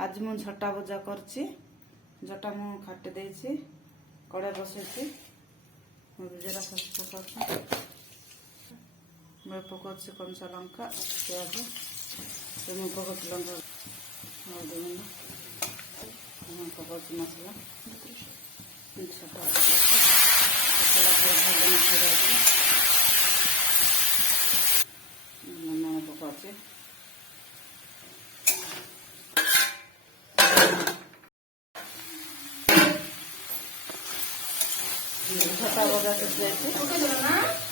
आज मु झटा भजा करछि झटा मु खाटे देछि कड़े बसैछि जीरा सब पकाछि मैं पकाछि कंचा लंका प्याज तो मैं पकाछि लंका हल्दी गुंड मैं पकाछि मसला झटा मसला पूरा भल मसला अछि मैं पकाछि झटा भजा से